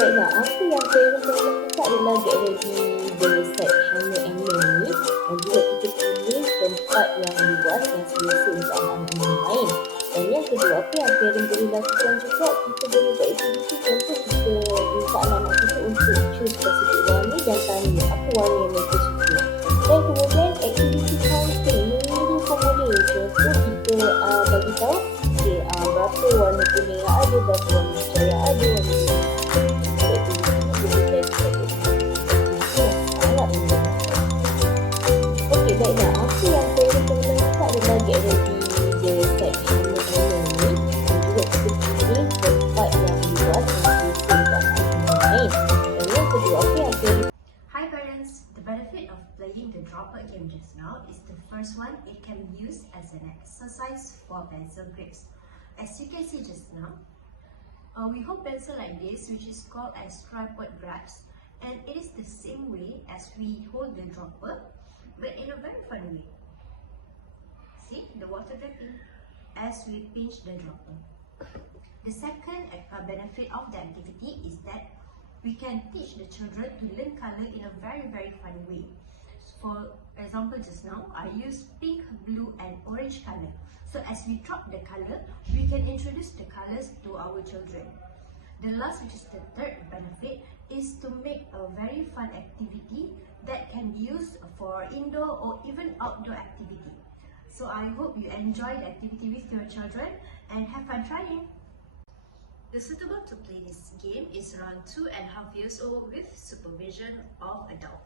baiklah, apa yang parent perlu lakukan adalah get ready the set Hana and Mary, dan juga kita pilih tempat yang luas yang selesa untuk anak-anak bermain. Dan yang kedua, apa yang parent boleh lakukan juga, kita boleh buat aktiviti. Contoh, kita minta anak-anak kita untuk choose spesifik warna dan tanya apa warna yang mereka suka. Dan kemudian aktiviti counting, mengunduh pun boleh. Contoh, kita bagi tahu berapa warna kuning yang ada, berapa warna hijau yang ada, warna okey, baiklah. Apa yang parent perlu lakukan adalah get ready the set Hana and Mary, dan juga kita pilih tempat yang luas yang selesa untuk anak-anak bermain. Dan yang kedua, apa yang parent Hi parents, the benefit of playing the dropper game just now is the first one, it can be used as an exercise for pencil grips. As you can see just now, we hold pencil like this, which is called as tripod grasp, and it is the same way as we hold the dropper, but in a very fun way. See the water dripping as we pinch the dropper. The second benefit of the activity is that we can teach the children to learn colour in a very fun way. For example, just now I used pink, blue and orange colour. So as we drop the colour, we can introduce the colours to our children. The last, which is the third benefit, is to make a very fun activity that can be used for indoor or even outdoor activity. So I hope you enjoy the activity with your children and have fun trying. The suitable to play this game is around 2.5 years old with supervision of adult.